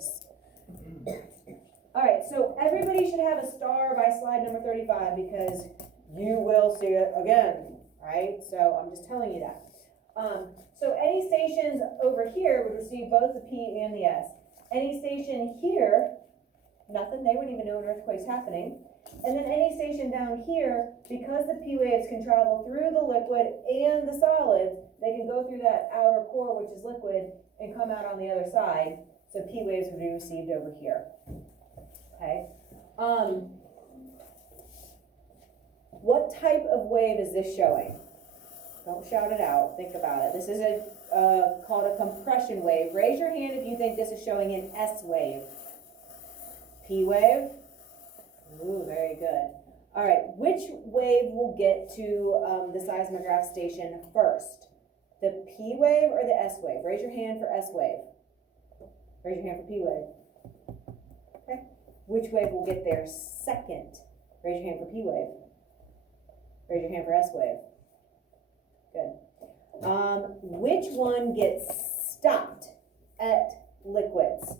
this. All right, so everybody should have a star by slide number 35 because you will see it again, right? So I'm just telling you that. So any stations over here would receive both the P and the S. Any station here, nothing, they wouldn't even know an earthquake's happening. And then any station down here, because the P waves can travel through the liquid and the solid, they can go through that outer core, which is liquid, and come out on the other side. So P waves would be received over here. Okay. What type of wave is this showing? Don't shout it out. Think about it. This is called a compression wave. Raise your hand if you think this is showing an S wave. P wave? Ooh, very good. All right, which wave will get to the seismograph station first? The P wave or the S wave? Raise your hand for S wave. Raise your hand for P wave. Okay. Which wave will get there second? Raise your hand for P wave. Raise your hand for S wave. Good. Which one gets stopped at liquids?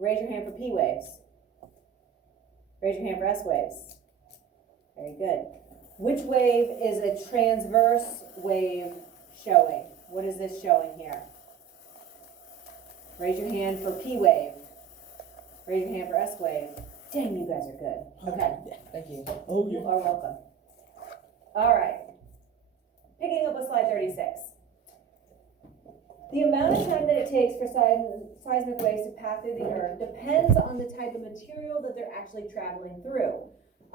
Raise your hand for P waves. Raise your hand for S waves. Very good. Which wave is a transverse wave showing? What is this showing here? Raise your hand for P wave. Raise your hand for S wave. Dang, you guys are good. Okay. Thank you. You are welcome. All right. Picking up with slide 36. The amount of time that it takes for seismic waves to pass through the earth depends on the type of material that they're actually traveling through.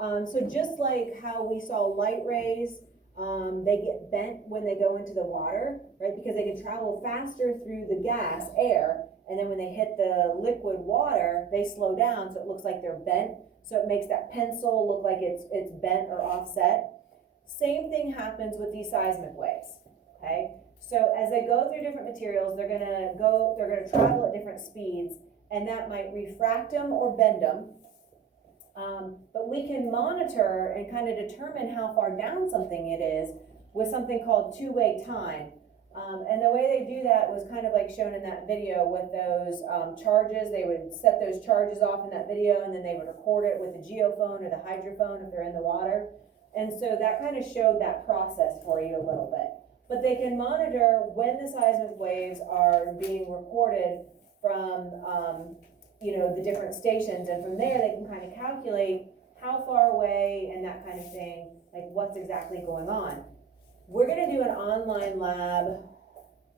So just like how we saw light rays, they get bent when they go into the water, right? Because they can travel faster through the gas, air, and then when they hit the liquid water, they slow down, so it looks like they're bent. So it makes that pencil look like it's bent or offset. Same thing happens with these seismic waves, okay? So as they go through different materials, they're gonna travel at different speeds, and that might refract them or bend them. But we can monitor and kind of determine how far down something it is with something called two-way time. And the way they do that was kind of like shown in that video with those charges. They would set those charges off in that video, and then they would record it with the geophone or the hydrophone if they're in the water. And so that kind of showed that process for you a little bit. But they can monitor when the seismic waves are being recorded from, the different stations. And from there, they can kind of calculate how far away and that kind of thing, like what's exactly going on. We're going to do an online lab,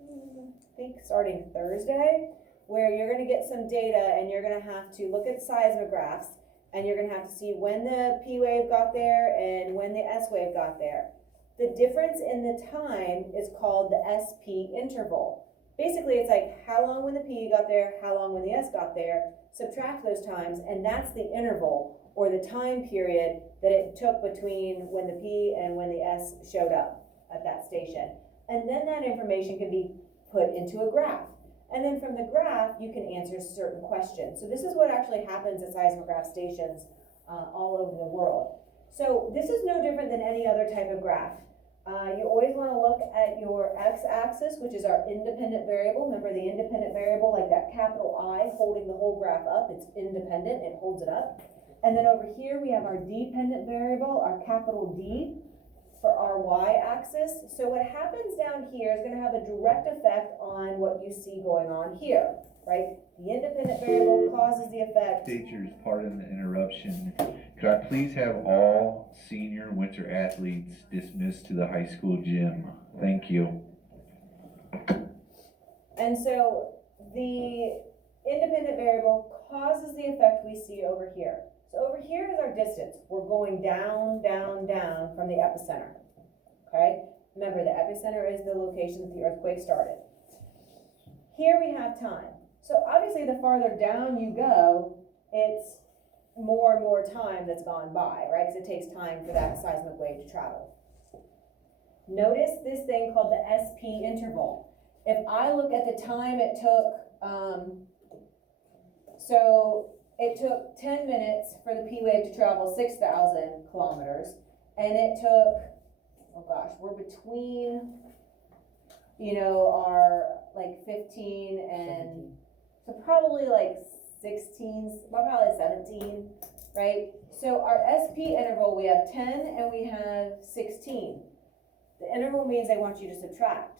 I think starting Thursday, where you're going to get some data and you're going to have to look at seismographs, and you're going to have to see when the P wave got there and when the S wave got there. The difference in the time is called the SP interval. Basically, it's like how long when the P got there, how long when the S got there, subtract those times, and that's the interval, or the time period that it took between when the P and when the S showed up at that station. And then that information can be put into a graph. And then from the graph, you can answer certain questions. So this is what actually happens at seismograph stations all over the world. So this is no different than any other type of graph. You always want to look at your x-axis, which is our independent variable. Remember the independent variable, like that capital I holding the whole graph up. It's independent, it holds it up. And then over here we have our dependent variable, our capital D, for our y-axis. So what happens down here is going to have a direct effect on what you see going on here, right? The independent variable causes the effect. Teachers, pardon the interruption. Could I please have all senior winter athletes dismissed to the high school gym? Thank you. And so the independent variable causes the effect we see over here. So over here is our distance. We're going down, down, down from the epicenter, okay? Remember, the epicenter is the location that the earthquake started. Here we have time. So obviously the farther down you go, it's more and more time that's gone by, right? Because it takes time for that seismic wave to travel. Notice this thing called the SP interval. If I look at the time it took, it took 10 minutes for the P wave to travel 6,000 kilometers, and it took, oh gosh, we're between, our like 15 and, so probably like 16, well, probably 17, right? So our SP interval, we have 10 and we have 16. The interval means they want you to subtract.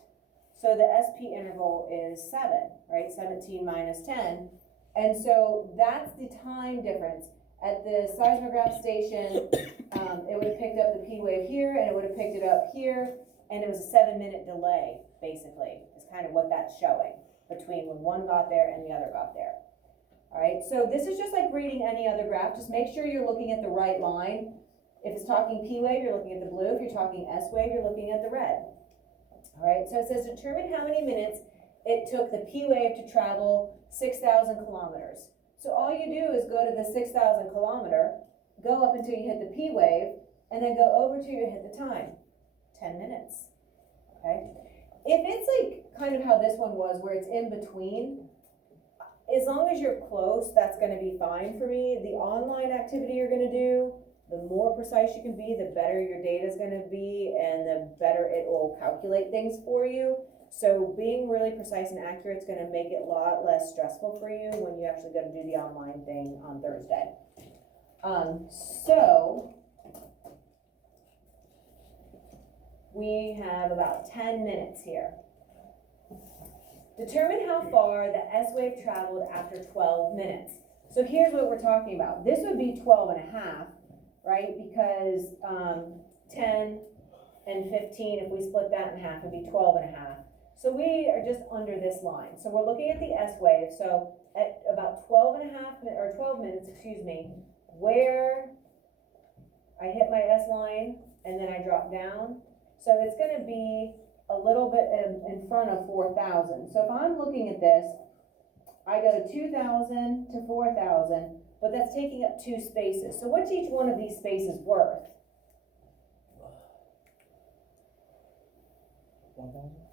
So the SP interval is 7, right? 17 minus 10. And so that's the time difference. At the seismograph station, it would have picked up the P wave here, and it would have picked it up here, and it was a 7-minute delay, basically, is kind of what that's showing between when one got there and the other got there. All right, so this is just like reading any other graph. Just make sure you're looking at the right line. If it's talking P wave, you're looking at the blue. If you're talking S wave, you're looking at the red. All right, so it says determine how many minutes it took the P wave to travel 6,000 kilometers. So all you do is go to the 6,000 kilometer, go up until you hit the P wave, and then go over till you hit the time. 10 minutes, okay? If it's like kind of how this one was, where it's in between, as long as you're close, that's gonna be fine for me. The online activity you're gonna do, the more precise you can be, the better your data's gonna be, and the better it will calculate things for you. So being really precise and accurate is gonna make it a lot less stressful for you when you actually go to do the online thing on Thursday. So we have about 10 minutes here. Determine how far the S wave traveled after 12 minutes. So here's what we're talking about. This would be 12 and a half, right? Because 10 and 15, if we split that in half, it'd be 12 and a half. So we are just under this line. So we're looking at the S wave. So at about 12 and a half, or 12 minutes, excuse me, where I hit my S line and then I drop down. So it's gonna be a little bit in front of 4,000. So if I'm looking at this, I go 2,000 to 4,000, but that's taking up 2 spaces. So what's each one of these spaces worth?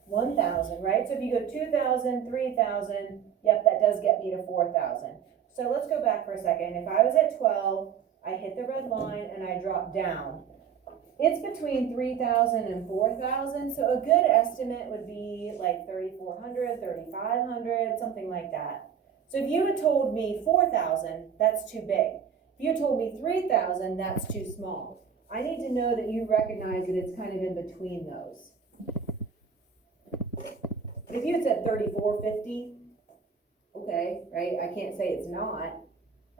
1,000, right? So if you go 2,000, 3,000, yep, that does get me to 4,000. So let's go back for a second. If I was at 12, I hit the red line and I drop down. It's between 3,000 and 4,000, so a good estimate would be like 3,400, 3,500, something like that. So if you had told me 4,000, that's too big. If you had told me 3,000, that's too small. I need to know that you recognize that it's kind of in between those. If you had said 3,450, okay, right? I can't say it's not,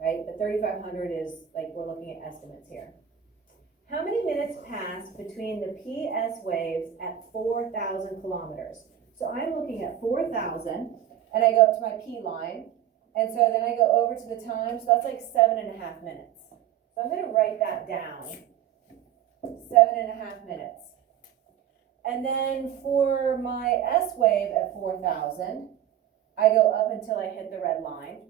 right? But 3,500 is like, we're looking at estimates here. How many minutes passed between the PS waves at 4,000 kilometers? So I'm looking at 4,000, and I go up to my P line, and so then I go over to the time, so that's like 7.5 minutes. So I'm gonna write that down, 7.5 minutes. And then for my S wave at 4,000, I go up until I hit the red line,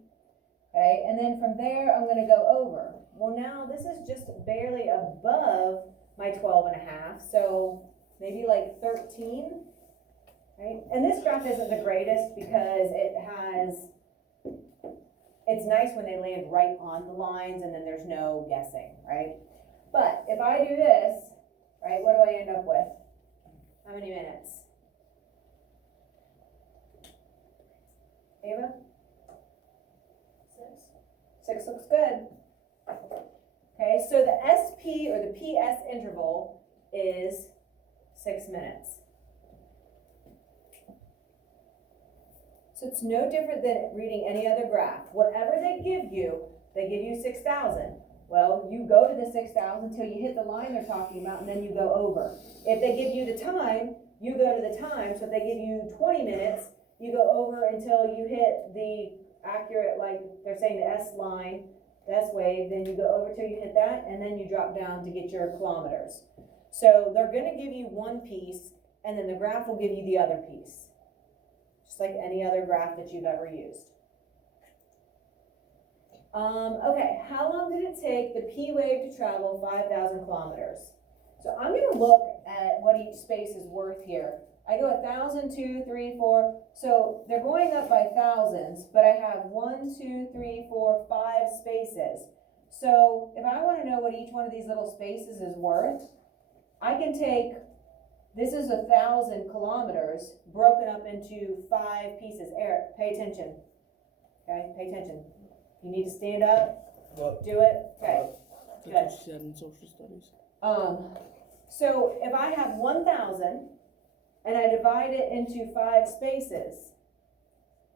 okay? And then from there, I'm gonna go over. Well, now this is just barely above my 12 and a half, so maybe like 13, right? And this graph isn't the greatest because it's nice when they land right on the lines and then there's no guessing, right? But if I do this, right, what do I end up with? How many minutes? Ava? 6 looks good. Okay, so the SP or the PS interval is 6 minutes. So it's no different than reading any other graph. Whatever they give you 6,000. Well, you go to the 6,000 until you hit the line they're talking about, and then you go over. If they give you the time, you go to the time. So if they give you 20 minutes, you go over until you hit the accurate, like they're saying the S line, the S wave, then you go over till you hit that, and then you drop down to get your kilometers. So they're gonna give you one piece, and then the graph will give you the other piece. Just like any other graph that you've ever used. Okay, how long did it take the P wave to travel 5,000 kilometers? So I'm gonna look at what each space is worth here. I go 1,000, 2, 3, 4. So they're going up by thousands, but I have 1, 2, 3, 4, 5 spaces. So if I want to know what each one of these little spaces is worth, I can take, this is 1,000 kilometers broken up into 5 pieces. Eric, pay attention. Okay, pay attention. You need to stand up, What? do it, okay. That's what she said in social studies. So if I have 1,000 and I divide it into 5 spaces,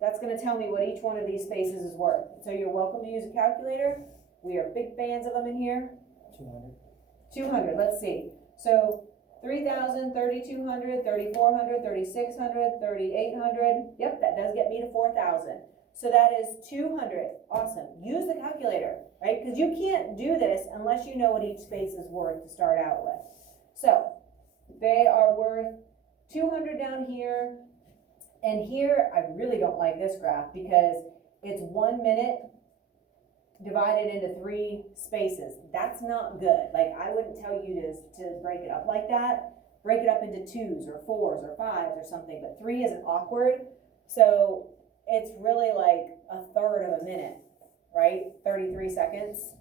that's gonna tell me what each one of these spaces is worth. So you're welcome to use a calculator. We are big fans of them in here. 200. 200, let's see. So 3,000, 3,200, 3,400, 3,600, 3,800. Yep, that does get me to 4,000. So that is 200. Awesome. Use the calculator, right? Because you can't do this unless you know what each space is worth to start out with. So they are worth 200 down here. And here, I really don't like this graph because it's 1 minute divided into 3 spaces. That's not good. Like, I wouldn't tell you to break it up like that. Break it up into 2s or 4s or 5s or something, but 3 isn't awkward. So it's really like a third of a minute, right? 33 seconds,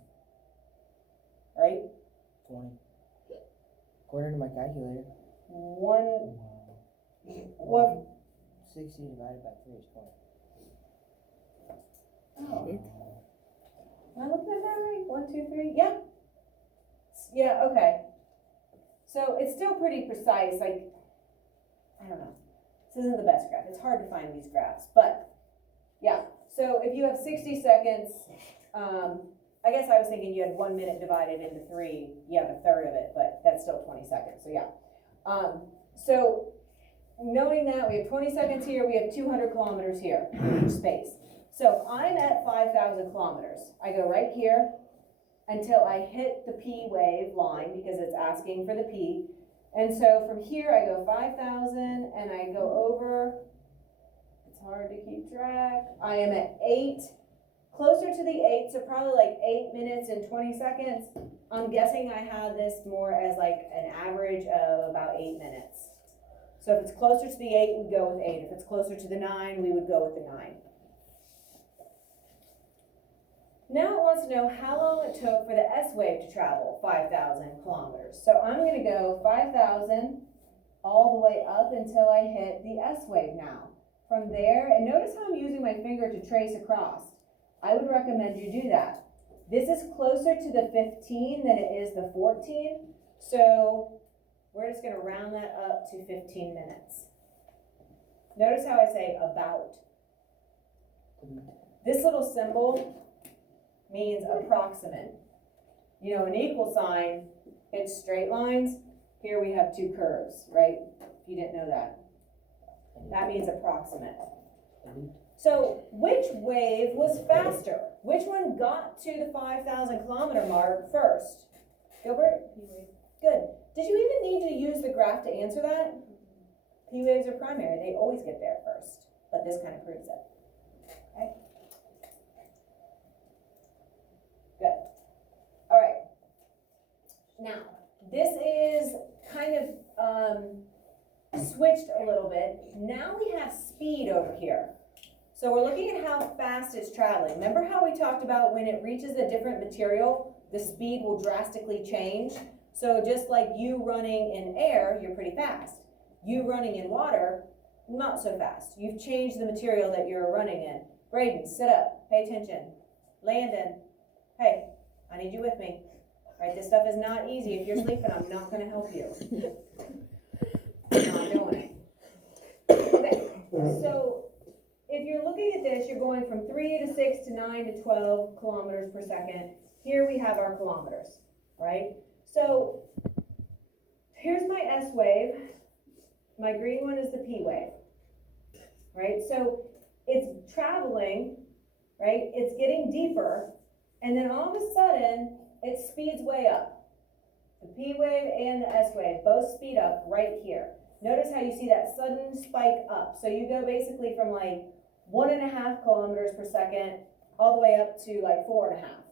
right? 20. According to my calculator. What? 60 divided by 3 is 20. Oh. Am I looking at that right? 1, 2, 3, yeah. Yeah, okay. So it's still pretty precise, like, I don't know. This isn't the best graph. It's hard to find these graphs, but yeah. So if you have 60 seconds, I guess I was thinking you had 1 minute divided into 3, you have a third of it, but that's still 20 seconds, so yeah. So knowing that, we have 20 seconds here, we have 200 kilometers here in each space. So if I'm at 5,000 kilometers, I go right here until I hit the P wave line because it's asking for the P. And so from here I go 5,000 and I go over, it's hard to keep track. I am at 8, closer to the 8, so probably like 8 minutes and 20 seconds. I'm guessing I had this more as like an average of about 8 minutes. So if it's closer to the 8, we'd go with 8. If it's closer to the 9, we would go with the 9. Now it wants to know how long it took for the S wave to travel 5,000 kilometers. So I'm going to go 5,000 all the way up until I hit the S wave now. From there, and notice how I'm using my finger to trace across. I would recommend you do that. This is closer to the 15 than it is the 14. So we're just going to round that up to 15 minutes. Notice how I say about. This little symbol means approximate. You know, an equal sign, it's straight lines. Here we have 2 curves, right? If you didn't know that. That means approximate. So which wave was faster? Which one got to the 5,000 kilometer mark first? Gilbert? P wave. Good. Did you even need to use the graph to answer that? P waves are primary. They always get there first. But this kind of proves it. Okay? Good. All right. Now, this is kind of switched a little bit. Now we have speed over here. So we're looking at how fast it's traveling. Remember how we talked about when it reaches a different material, the speed will drastically change? So just like you running in air, you're pretty fast. You running in water, not so fast. You've changed the material that you're running in. Braden, sit up, pay attention. Landon, hey, I need you with me. All right, this stuff is not easy. If you're sleeping, I'm not gonna help you. I'm not doing it. Okay, so if you're looking at this, you're going from 3 to 6 to 9 to 12 kilometers per second. Here we have our kilometers, right? So here's my S wave. My green one is the P wave, right? So it's traveling, right? It's getting deeper, and then all of a sudden, it speeds way up. The P wave and the S wave both speed up right here. Notice how you see that sudden spike up. So you go basically from like 1.5 kilometers per second all the way up to like 4.5.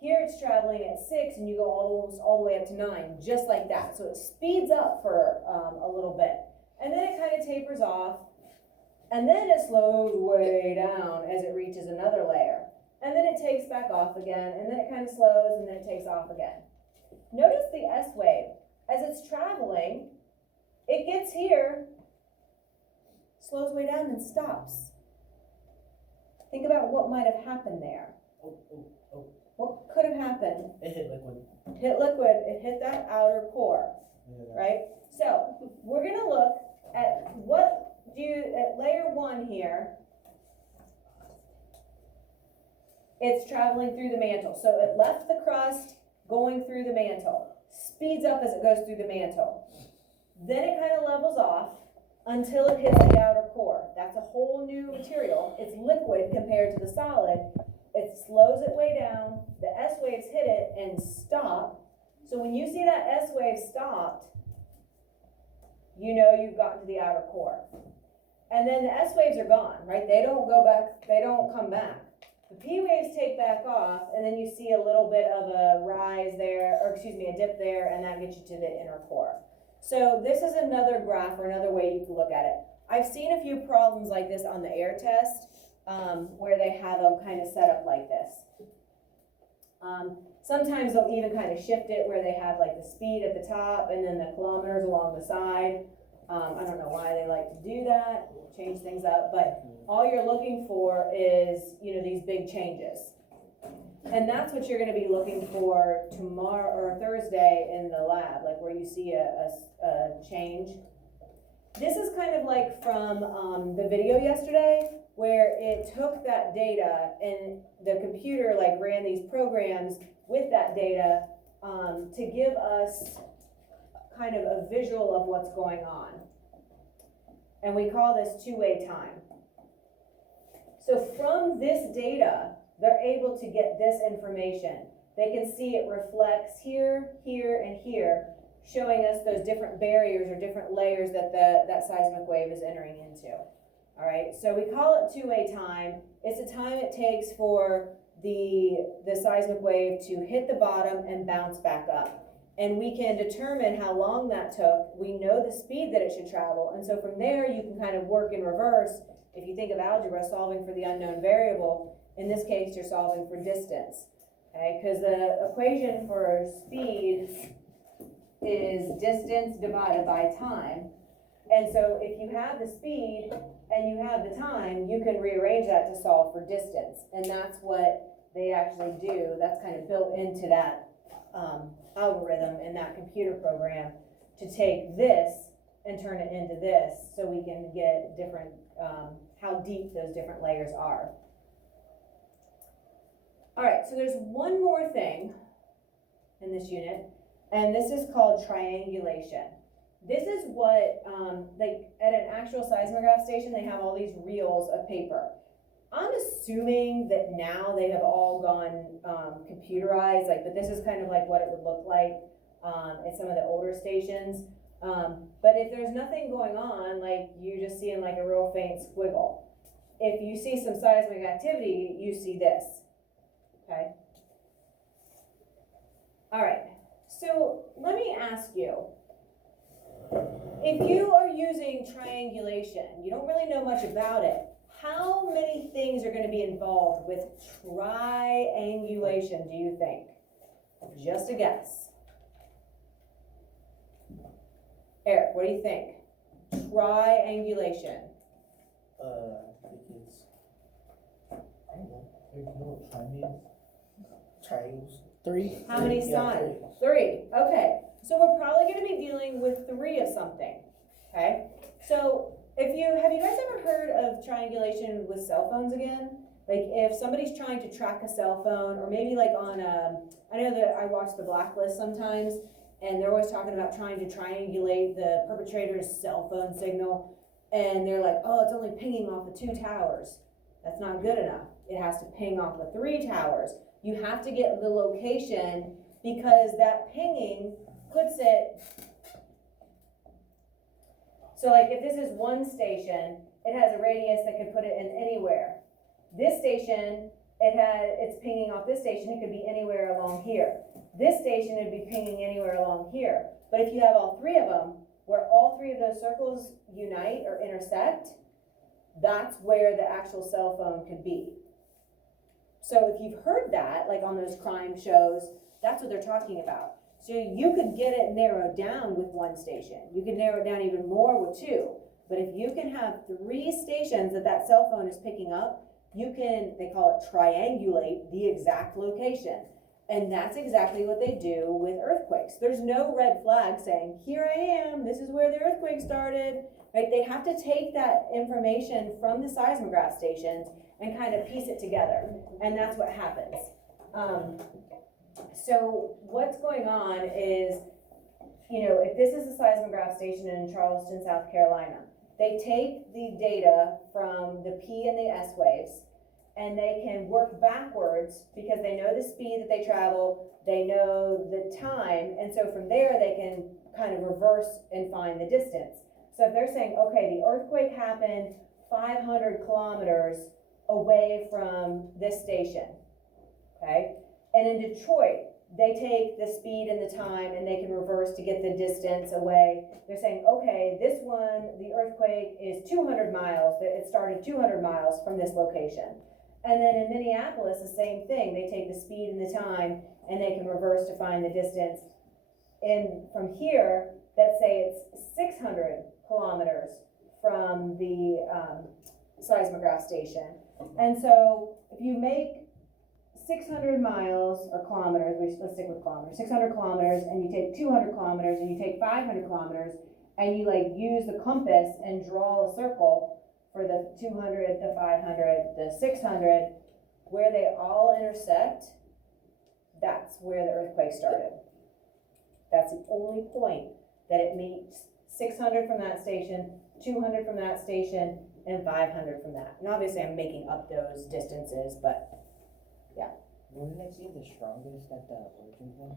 Here it's traveling at 6 and you go almost all the way up to 9, just like that. So it speeds up for a little bit. And then it kind of tapers off. And then it slows way down as it reaches another layer. And then it takes back off again. And then it kind of slows and then it takes off again. Notice the S wave. As it's traveling, it gets here, slows way down and stops. Think about what might have happened there. What could have happened? It hit liquid. Hit liquid, it hit that outer core, right? So, we're gonna look at at layer 1 here. It's traveling through the mantle. So it left the crust, going through the mantle. Speeds up as it goes through the mantle. Then it kind of levels off until it hits the outer core. That's a whole new material. It's liquid compared to the solid. It slows it way down. The S waves hit it and stop. So when you see that S wave stopped, you know you've gotten to the outer core. And then the S waves are gone, right? They don't go back, they don't come back. The P waves take back off, and then you see a little bit of a rise there, or excuse me, a dip there, and that gets you to the inner core. So this is another graph or another way you can look at it. I've seen a few problems like this on the air test, where they have them kind of set up like this. Sometimes they'll even kind of shift it where they have like the speed at the top and then the kilometers along the side. I don't know why they like to do that, change things up, but all you're looking for is, these big changes. And that's what you're gonna be looking for tomorrow or Thursday in the lab, like where you see a change. This is kind of like from the video yesterday, where it took that data and the computer like ran these programs with that data to give us kind of a visual of what's going on. And we call this two-way time. So from this data, they're able to get this information. They can see it reflects here, here, and here, showing us those different barriers or different layers that that seismic wave is entering into. All right, so we call it two-way time. It's the time it takes for the seismic wave to hit the bottom and bounce back up. And we can determine how long that took. We know the speed that it should travel. And so from there, you can kind of work in reverse. If you think of algebra, solving for the unknown variable, in this case, you're solving for distance, okay? Because the equation for speed is distance divided by time. And so if you have the speed and you have the time, you can rearrange that to solve for distance. And that's what they actually do. That's kind of built into that algorithm in that computer program, to take this and turn it into this so we can get different, how deep those different layers are. All right, so there's one more thing in this unit, and this is called triangulation. This is what, like at an actual seismograph station, they have all these reels of paper. I'm assuming that now they have all gone computerized, but this is kind of like what it would look like at some of the older stations. But if there's nothing going on, like you just seeing like a real faint squiggle. If you see some seismic activity, you see this, okay? All right, so let me ask you, if you are using triangulation, you don't really know much about it, how many things are going to be involved with triangulation, do you think? Just a guess. Eric, what do you think? Triangulation. I think it's, I don't know. You know what tri means? Triangles. 3. How many Yeah, sides? 3. Okay. So we're probably going to be dealing with 3 of something. Okay. So have you guys ever heard of triangulation with cell phones again? Like if somebody's trying to track a cell phone, or maybe like on I know that I watch The Blacklist sometimes, and they're always talking about trying to triangulate the perpetrator's cell phone signal, and they're like, oh, it's only pinging off the 2 towers. That's not good enough. It has to ping off the 3 towers. You have to get the location, because that pinging puts it, so like if this is one station, it has a radius that could put it in anywhere. This station, it's pinging off this station, it could be anywhere along here. This station would be pinging anywhere along here. But if you have all 3 of them, where all 3 of those circles unite or intersect, that's where the actual cell phone could be. So if you've heard that, like on those crime shows, that's what they're talking about. So you could get it narrowed down with 1 station. You could narrow it down even more with 2. But if you can have 3 stations that cell phone is picking up, you can, they call it triangulate the exact location. And that's exactly what they do with earthquakes. There's no red flag saying, here I am, this is where the earthquake started. Right? They have to take that information from the seismograph stations and kind of piece it together. And that's what happens. So what's going on is, you know, if this is a seismograph station in Charleston, South Carolina, they take the data from the P and the S waves, and they can work backwards because they know the speed that they travel, they know the time, and so from there they can kind of reverse and find the distance. So if they're saying, okay, the earthquake happened 500 kilometers away from this station, okay? And in Detroit, they take the speed and the time and they can reverse to get the distance away. They're saying, okay, this one, the earthquake is 200 miles, it started 200 miles from this location. And then in Minneapolis, the same thing. They take the speed and the time and they can reverse to find the distance. And from here, let's say it's 600 kilometers from the seismograph station. And so if you make 600 miles or kilometers, let's stick with kilometers, 600 kilometers, and you take 200 kilometers and you take 500 kilometers, and you like use the compass and draw a circle for the 200, the 500, the 600, where they all intersect, that's where the earthquake started. That's the only point that it meets 600 from that station, 200 from that station, and 500 from that. And obviously I'm making up those distances, but Wouldn't it be the strongest at the origin point?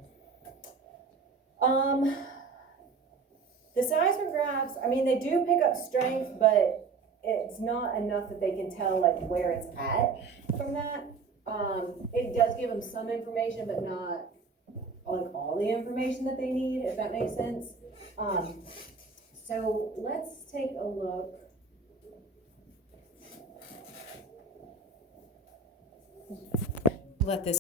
the seismographs, I mean, they do pick up strength, but it's not enough that they can tell like where it's at from that. It does give them some information, but not like all the information that they need, if that makes sense. So let's take a look. Let this